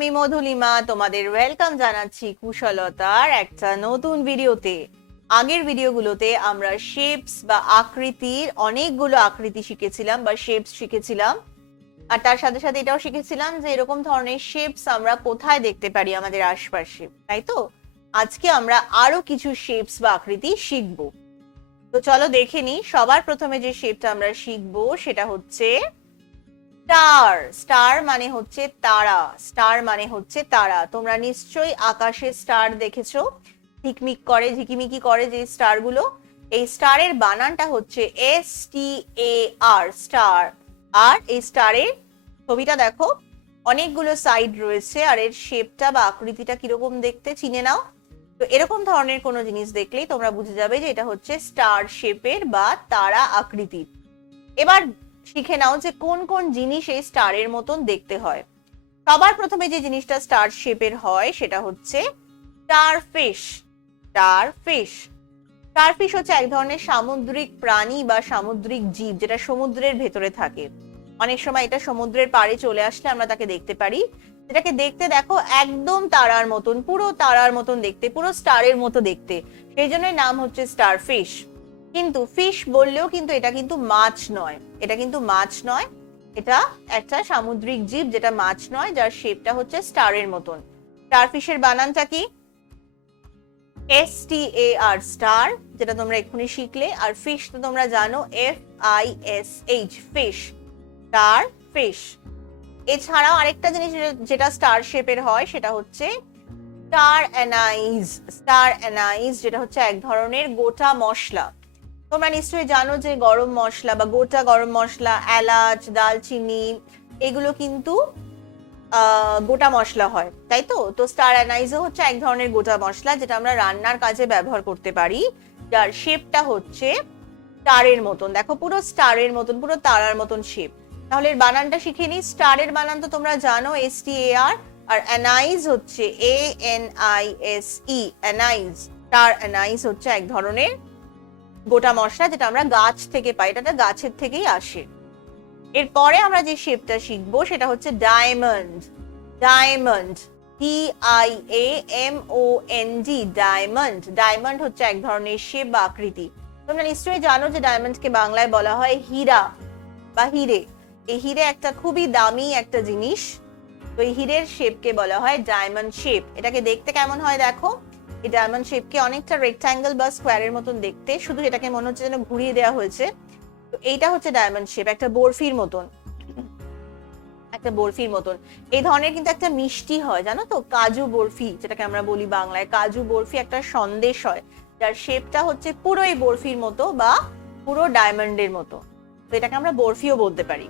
আমি মধুলিমা তোমাদের ওয়েলকাম জানাচ্ছি কুশলতার একটা নতুন ভিডিওতে। আগের ভিডিওগুলোতে আমরা শেপস বা আকৃতির অনেকগুলো আকৃতি শিখেছিলাম বা শেপস শিখেছিলাম, আর তার সাথে সাথে এটাও শিখেছিলাম যে এরকম ধরনের শেপস আমরা কোথায় দেখতে পারি আমাদের আশপাশে, তাই তো? আজকে আমরা আরো কিছু শেপস বা আকৃতি শিখবো। তো চলো দেখে নিই। সবার প্রথমে যে শেপটা আমরা শিখবো সেটা হচ্ছে স্টার। স্টার মানে হচ্ছে তারা। স্টার মানে হচ্ছে তারা। তোমরা নিশ্চয়ই আকাশে স্টার দেখেছো, ঝিকমিক করে ঝিকিমিকি করে যে স্টার গুলো। এই স্টারের বানানটা হচ্ছে STAR, স্টার। আর এই স্টারের ছবিটা দেখো, অনেকগুলো সাইড রয়েছে, আর এর শেপটা বা আকৃতিটা কিরকম দেখতে চিনে নাও। তো এরকম ধরনের কোনো জিনিস দেখলেই তোমরা বুঝে যাবে যে এটা হচ্ছে স্টার শেপের বা তারা আকৃতির। এবার শিখে নাও যে কোন কোন জিনিস এই স্টারের মতন দেখতে হয়। সবার প্রথমে যে জিনিসটা স্টার শেপের হয় সেটা হচ্ছে স্টারফিশ। স্টারফিশ স্টারফিশ হচ্ছে এক ধরনের সামুদ্রিক প্রাণী বা সামুদ্রিক জীব, যেটা সমুদ্রের ভেতরে থাকে। অনেক সময় এটা সমুদ্রের পাড়ে চলে আসলে আমরা তাকে দেখতে পারি। যেটাকে দেখতে দেখো একদম তারার মতন, পুরো তারার মতন দেখতে, পুরো স্টারের মতো দেখতে, সেই জন্যই নাম হচ্ছে স্টারফিশ। কিন্তু ফিশ বললেও কিন্তু এটা কিন্তু মাছ নয়, এটা কিন্তু মাছ নয়। এটা একটা সামুদ্রিক জীব যেটা মাছ নয়, যার শেপটা হচ্ছে স্টারের মতন। স্টারফিশের বানানটা কি? STAR, স্টার, যেটা তোমরা এক্ষুনি শিখলে। আর ফিশ তো তোমরা জানো, FISH, ফিশ, স্টার ফিশ। এছাড়াও আরেকটা জিনিস যেটা স্টার শেপের হয় সেটা হচ্ছে স্টার অ্যানাইজ। স্টার অ্যানাইজ যেটা হচ্ছে এক ধরনের গোটা মশলা। তোমরা নিশ্চয়ই জানো যে গরম মশলা বা গোটা গরম মশলা, এলাচ, দালচিনি, এগুলো কিন্তু গোটা মশলা হয়, তাই তো? তো স্টার অ্যানাইজও হচ্ছে এক ধরনের গোটা মশলা, যেটা আমরা রান্নার কাজে ব্যবহার করতে পারি, যার শেপটা হচ্ছে স্টারের মতন। দেখো, পুরো স্টারের মতন, পুরো তারার মতন শেপ। তাহলে এর বানানটা শিখে নিই। স্টারের বানান তো তোমরা জানো, STAR। আর অ্যানাইজ হচ্ছে ANISE, অ্যানাইজ। স্টার অ্যানাইজ হচ্ছে এক ধরনের গোটা মশলা, যেটা আমরা গাছ থেকে পাই, এটা গাছের থেকেই আসে। এরপরে আমরা যে শেপটা শিখবো সেটা হচ্ছে diamond. Diamond, DIAMOND, diamond. Diamond হচ্ছে এক ধরনের শেপ বা আকৃতি। তোমরা নিশ্চয়ই জানো যে ডায়মন্ডকে বাংলায় বলা হয় হীরা বা হিরে। এই হিরে একটা খুবই দামি একটা জিনিস। তো এই হিরের শেপকে বলা হয় ডায়মন্ড শেপ। এটাকে দেখতে কেমন হয় দেখো, এই ডায়মন্ড শেপকে অনেকটা রেক্ট্যাঙ্গেল বা স্কোয়ারের মতন দেখতে, শুধু এটাকে মনে হচ্ছে যেন ঘুরিয়ে দেওয়া হয়েছে। তো এইটা হচ্ছে ডায়মন্ড শেপ, একটা বরফির মতন, একটা বরফির মতন। এই ধরনের কিন্তু একটা মিষ্টি হয়, জানো তো, কাজু বরফি, যেটাকে আমরা বলি বাংলায় কাজু বরফি, একটা সন্দেশ হয় যার শেপটা হচ্ছে পুরো এই বরফির মতো বা পুরো ডায়মন্ডের মতো। তো এটাকে আমরা বরফিও বলতে পারি।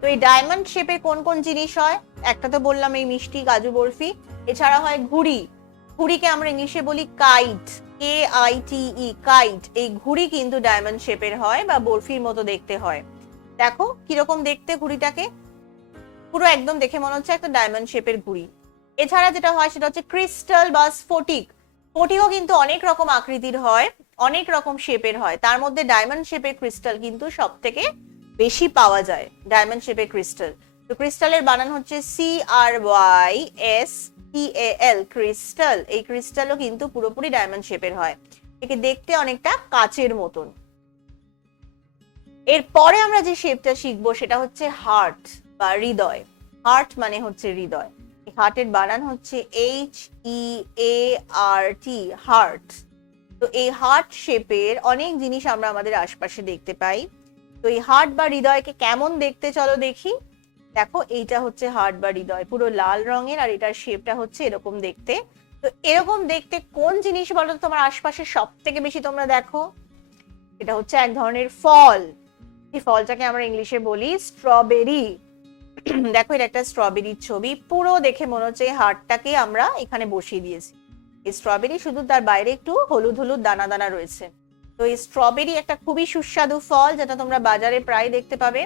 তো এই ডায়মন্ড শেপের কোন কোন জিনিস হয়? একটা তো বললাম এই মিষ্টি কাজু বরফি। এছাড়া হয় ঘুড়ি। ঘুড়িকে আমরা ইংলিশে বলি কাইট, KITE, কাইট। এই ঘুড়ি কিন্তু ডায়মন্ড শেপের হয় বা বরফির মতো দেখতে হয়। দেখো কিরকম দেখতে ঘুড়িটাকে, পুরো একদম দেখে মনে হচ্ছে একটা ডায়মন্ড শেপের ঘুড়ি। এছাড়া যেটা হয় সেটা হচ্ছে ক্রিস্টাল বা স্ফটিক। স্ফটিকও কিন্তু অনেক রকম আকৃতির হয়, অনেক রকম শেপের হয়। তার মধ্যে ডায়মন্ড শেপের ক্রিস্টাল কিন্তু সব থেকে বেশি পাওয়া যায়, ডায়মন্ড শেপের ক্রিস্টাল। তো ক্রিস্টালের বানান হচ্ছে CRYSTAL, ক্রিস্টাল। এই ক্রিস্টালও কিন্তু পুরোপুরি ডায়মন্ড শেপের হয়, একে দেখতে অনেকটা কাচের মতন। এরপরে আমরা যে শেপটা শিখবো সেটা হচ্ছে হার্ট বা হৃদয়। হার্ট মানে হচ্ছে হৃদয়। হার্টের বানান হচ্ছে HEART, হার্ট। তো এই হার্ট শেপের অনেক জিনিস আমরা আমাদের আশপাশে দেখতে পাই। তো এই হার্ট বা হৃদয়কে কেমন দেখতে চলো দেখি। দেখো, এইটা হচ্ছে হার্ট বা হৃদয়, পুরো লাল রঙের, আর এটার শেপটা হচ্ছে এরকম দেখতে। তো এরকম দেখতে কোন জিনিস বলো তো তোমার আশপাশে সব থেকে বেশি তোমরা দেখো? এটা হচ্ছে এক ধরনের ফল। এই ফলটাকে আমরা ইংলিশে বলি স্ট্রবেরি। দেখো, এটা একটা স্ট্রবেরির ছবি, পুরো দেখে মনে হচ্ছে এই হার্টটাকে আমরা এখানে বসিয়ে দিয়েছি। এই স্ট্রবেরি, শুধু তার বাইরে একটু হলুদ হলুদ দানা দানা রয়েছে। তো এই স্ট্রবেরি একটা খুবই সুস্বাদু ফল, যেটা তোমরা বাজারে প্রায় দেখতে পাবে।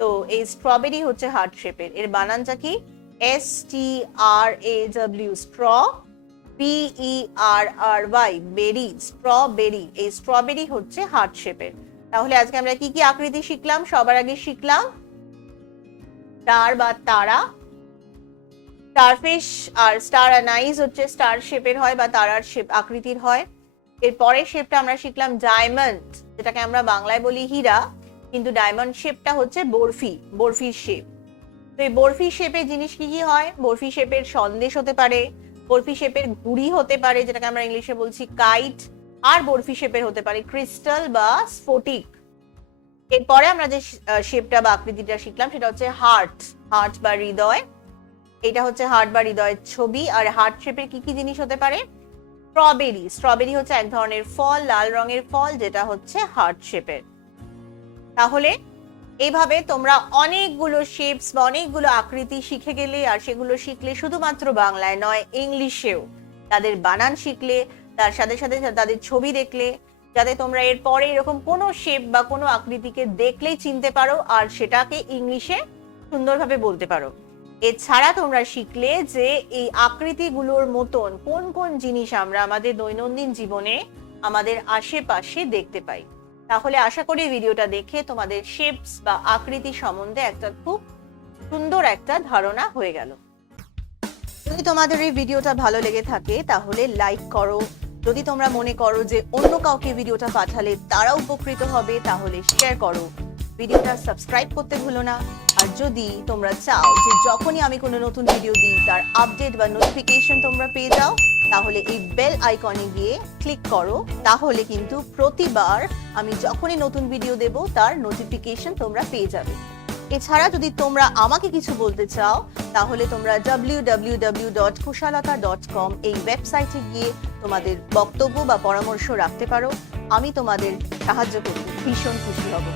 তো এই স্ট্রবেরি হচ্ছে হার্ট শেপের। এর বানানটা কি? STRAW, স্ট্র, BERRY, বেরি, স্ট্রবেরি। এই স্ট্রবেরি হচ্ছে হার্ট শেপের। তাহলে আজকে আমরা কি কি আকৃতি শিখলাম? সবার আগে শিখলাম স্টার বা তারা, স্টারফিশ আর স্টার অ্যানাইস হচ্ছে স্টার শেপের হয় বা তারার শেপ আকৃতির হয়। এর পরের শেপটা আমরা শিখলাম ডায়মন্ড, যেটাকে আমরা বাংলায় বলি হীরা, কিন্তু ডায়মন্ড শেপটা হচ্ছে বরফির শেপ। তো এই বরফি শেপের জিনিস কি কি হয়? বরফি শেপের সন্দেশ হতে পারে, বরফি শেপের ঘুড়ি হতে পারে যেটাকে আমরা ইংলিশে বলছি কাইট, আর বরফি শেপের হতে পারে ক্রিস্টাল বা স্ফটিক। এরপরে আমরা যে শেপটা বা আকৃতিটা শিখলাম সেটা হচ্ছে হার্ট বা হৃদয়। এটা হচ্ছে হার্ট বা হৃদয়ের ছবি। আর হার্ট শেপের কি কি জিনিস হতে পারে? স্ট্রবেরি হচ্ছে এক ধরনের ফল, লাল রঙের ফল, যেটা হচ্ছে হার্ট শেপের। তাহলে এইভাবে তোমরা অনেকগুলো শেপস বা অনেকগুলো আকৃতি শিখে গেলে, আর সেগুলো শিখলে শুধুমাত্র বাংলায় নয়, ইংলিশেও তাদের বানান শিখলে, তার সাথে সাথে তাদের ছবি দেখলে, যাতে তোমরা এরপরে এরকম কোনো শেপ বা কোনো আকৃতিকে দেখলেই চিনতে পারো আর সেটাকে ইংলিশে সুন্দরভাবে বলতে পারো। এছাড়া তোমরা শিখলে যে এই আকৃতিগুলোর মতন কোন কোন জিনিস আমরা আমাদের দৈনন্দিন জীবনে আমাদের আশেপাশে দেখতে পাই। তাহলে আশা করি ভিডিওটা দেখে তোমাদের শেপস বা আকৃতি সম্বন্ধে একটা খুব সুন্দর একটা ধারণা হয়ে গেল। যদি তোমাদের এই ভিডিওটা ভালো লেগে থাকে তাহলে লাইক করো। যদি তোমরা মনে করো যে অন্য কাউকে ভিডিওটা পাঠালে তারা উপকৃত হবে তাহলে শেয়ার করো। ভিডিওটা সাবস্ক্রাইব করতে ভুলো না। আর যদি তোমরা চাও যে যখনই আমি কোনো নতুন ভিডিও দিই তার আপডেট বা নোটিফিকেশন তোমরা পেয়ে যাও, তাহলে এই বেল আইকনে গিয়ে ক্লিক করো। তাহলে কিন্তু প্রতিবার আমি যখনই নতুন ভিডিও দেব তার নোটিফিকেশন তোমরা পেয়ে যাবে। এছাড়া যদি তোমরা আমাকে কিছু বলতে চাও তাহলে তোমরা www.kushalata.com এই ওয়েবসাইটে গিয়ে তোমাদের বক্তব্য বা পরামর্শ রাখতে পারো। আমি তোমাদের সাহায্য করতে ভীষণ খুশি হব।